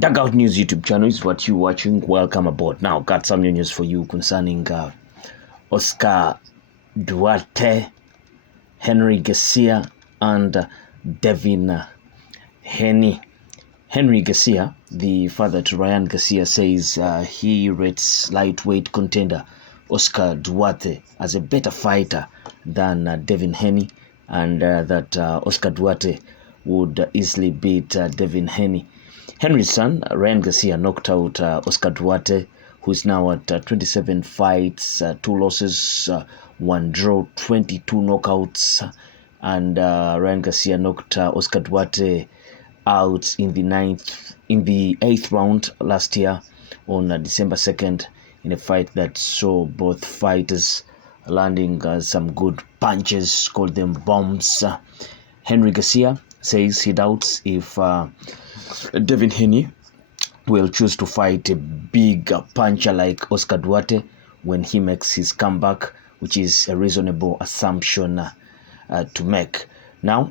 Dugout News YouTube channel is what you're watching. Welcome aboard. Now, got some new news for you concerning Oscar Duarte, Henry Garcia, and Devin Haney. Henry Garcia, the father to Ryan Garcia, says he rates lightweight contender Oscar Duarte as a better fighter than Devin Haney, and that Oscar Duarte would easily beat Devin Haney. Henry's son, Ryan Garcia, knocked out Oscar Duarte, who is now at 27 fights, 2 losses, 1 draw, 22 knockouts. And Ryan Garcia knocked Oscar Duarte out in the 8th round last year on December 2nd in a fight that saw both fighters landing some good punches, called them bombs. Henry Garcia says he doubts if Devin Haney will choose to fight a big puncher like Oscar Duarte when he makes his comeback, which is a reasonable assumption to make. Now,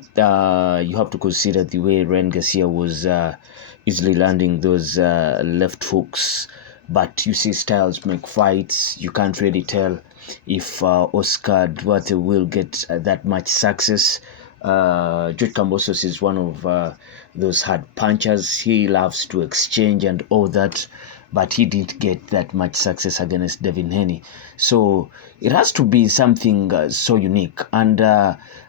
you have to consider the way Ryan Garcia was easily landing those left hooks. But you see, styles make fights. You can't really tell if Oscar Duarte will get that much success. George Cambosos is one of those hard punchers. He loves to exchange and all that, but he didn't get that much success against Devin Haney. So it has to be something so unique. And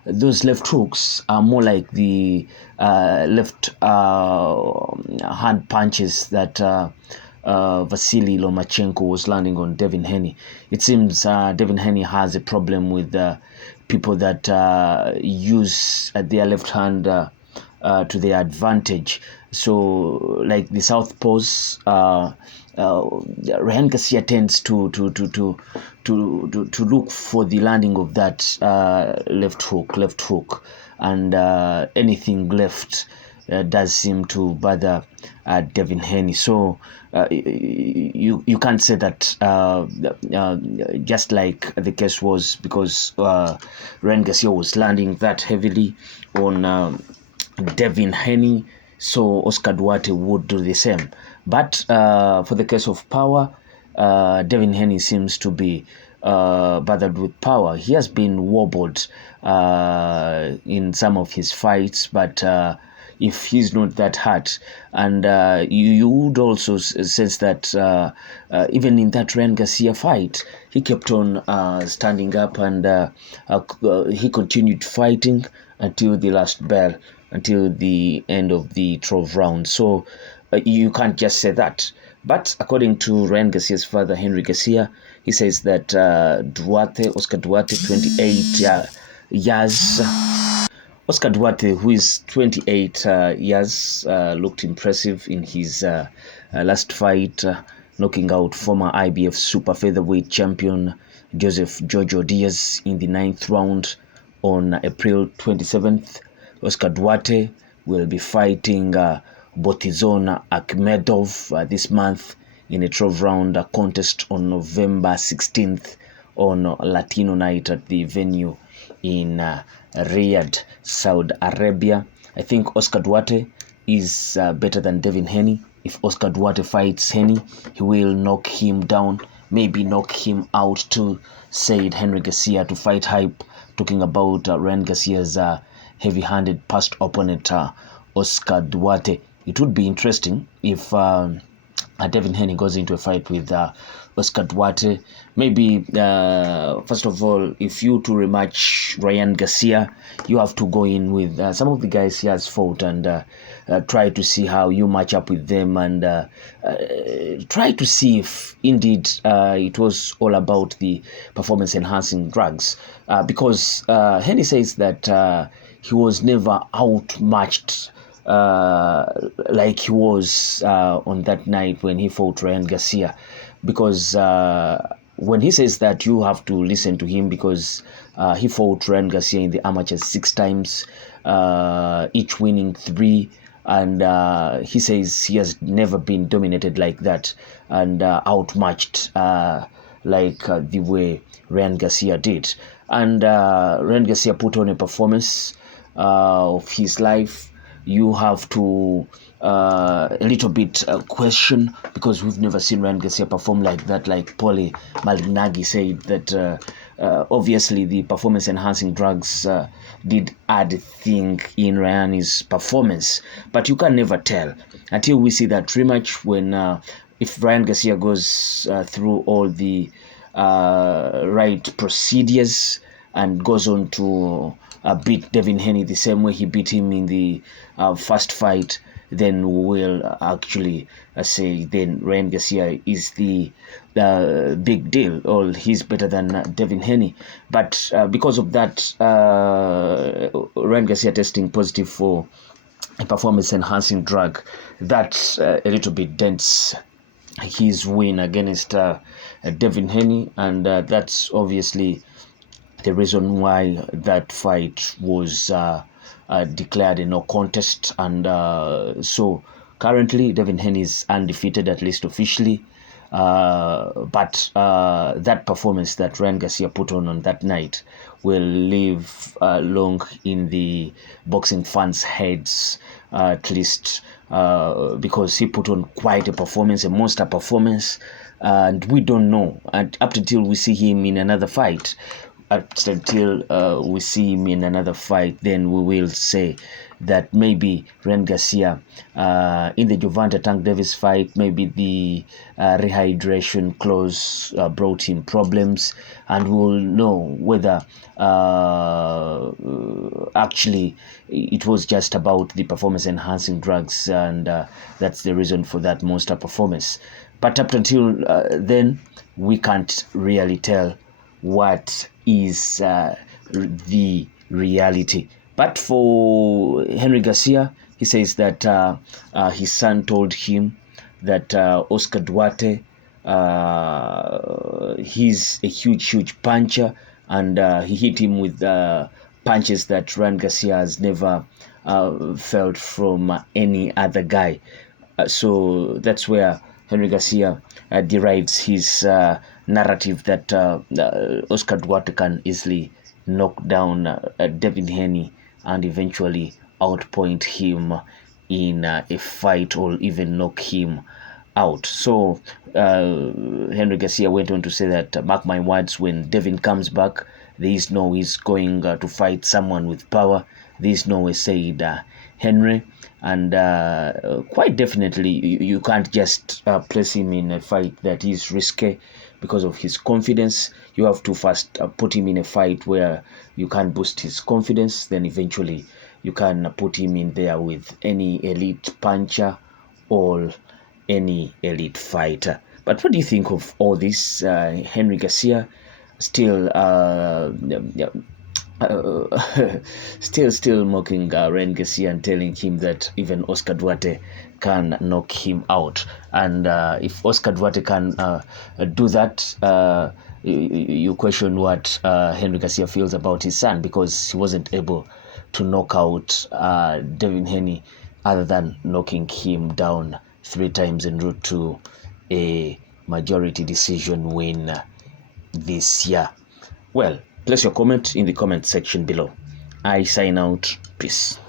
those left hooks are more like the left hand punches that Vasily Lomachenko was landing on Devin Haney. It seems Devin Haney has a problem with people that use their left hand to their advantage. So, like the southpaws, Ryan Garcia tends to look for the landing of that left hook, and anything left does seem to bother Devin Haney. So you can't say that just like the case was, because Ryan Garcia was landing that heavily on Devin Haney, so Oscar Duarte would do the same. But for the case of power, Devin Haney seems to be bothered with power. He has been wobbled in some of his fights, but if he's not that hurt, and you would also sense that even in that Ryan Garcia fight, he kept on standing up, and he continued fighting until the last bell, until the end of the 12th round. So you can't just say that. But according to Ryan Garcia's father, Henry Garcia, he says that Oscar Duarte, 28 years. Oscar Duarte, who is 28 years, looked impressive in his last fight, knocking out former IBF super featherweight champion Joseph Jojo Diaz in the 9th round on April 27th. Oscar Duarte will be fighting Botizon Akhmedov this month in a 12-round contest on November 16th on Latino night at the venue in Riyadh, Saudi Arabia. I think Oscar Duarte is better than Devin Haney. If Oscar Duarte fights Haney, he will knock him down, maybe knock him out too, said Henry Garcia to Fight Hype, talking about Ryan Garcia's heavy-handed past opponent Oscar Duarte. It would be interesting if Devin Haney goes into a fight with Oscar Duarte. Maybe, first of all, if you to rematch Ryan Garcia, you have to go in with some of the guys he has fought and try to see how you match up with them, and try to see if indeed it was all about the performance-enhancing drugs. Because Haney says that he was never outmatched like he was on that night when he fought Ryan Garcia, because when he says that, you have to listen to him, because he fought Ryan Garcia in the amateurs 6 times, each winning 3, and he says he has never been dominated like that and outmatched like the way Ryan Garcia did. And Ryan Garcia put on a performance of his life. You have to a little bit question, because we've never seen Ryan Garcia perform like that. Like Paulie Malignaggi said that obviously the performance-enhancing drugs did add a thing in Ryan's performance, but you can never tell until we see that rematch, when if Ryan Garcia goes through all the right procedures and goes on to beat Devin Haney the same way he beat him in the first fight, then we'll actually say then Ryan Garcia is the big deal, or he's better than Devin Haney. But because of that, Ryan Garcia testing positive for a performance-enhancing drug, that a little bit dents his win against Devin Haney, and that's obviously the reason why that fight was declared a no contest. And so currently Devin Haney is undefeated, at least officially, but that performance that Ryan Garcia put on that night will live long in the boxing fans' heads, at least because he put on quite a performance, a monster performance, and we don't know, and up until we see him in another fight, then we will say that maybe Ryan Garcia in the Gervonta Tank Davis fight, maybe the rehydration clause brought him problems, and we will know whether actually it was just about the performance enhancing drugs, and that's the reason for that monster performance. But up until then, we can't really tell what is the reality. But for Henry Garcia, he says that his son told him that Oscar Duarte, he's a huge puncher, and he hit him with punches that Ryan Garcia has never felt from any other guy. So that's where Henry Garcia derives his narrative that Oscar Duarte can easily knock down Devin Haney and eventually outpoint him in a fight, or even knock him out. So Henry Garcia went on to say that, mark my words, when Devin comes back, there is no way he's going to fight someone with power. There is no way, said Henry. And quite definitely you can't just place him in a fight that is risky because of his confidence. You have to first put him in a fight where you can boost his confidence, then eventually you can put him in there with any elite puncher or any elite fighter. But what do you think of all this? Henry Garcia still still mocking Ryan Garcia and telling him that even Oscar Duarte can knock him out. And if Oscar Duarte can do that, you question what Henry Garcia feels about his son, because he wasn't able to knock out Devin Haney other than knocking him down 3 times en route to a majority decision win this year. Well, place your comment in the comment section below. I sign out. Peace.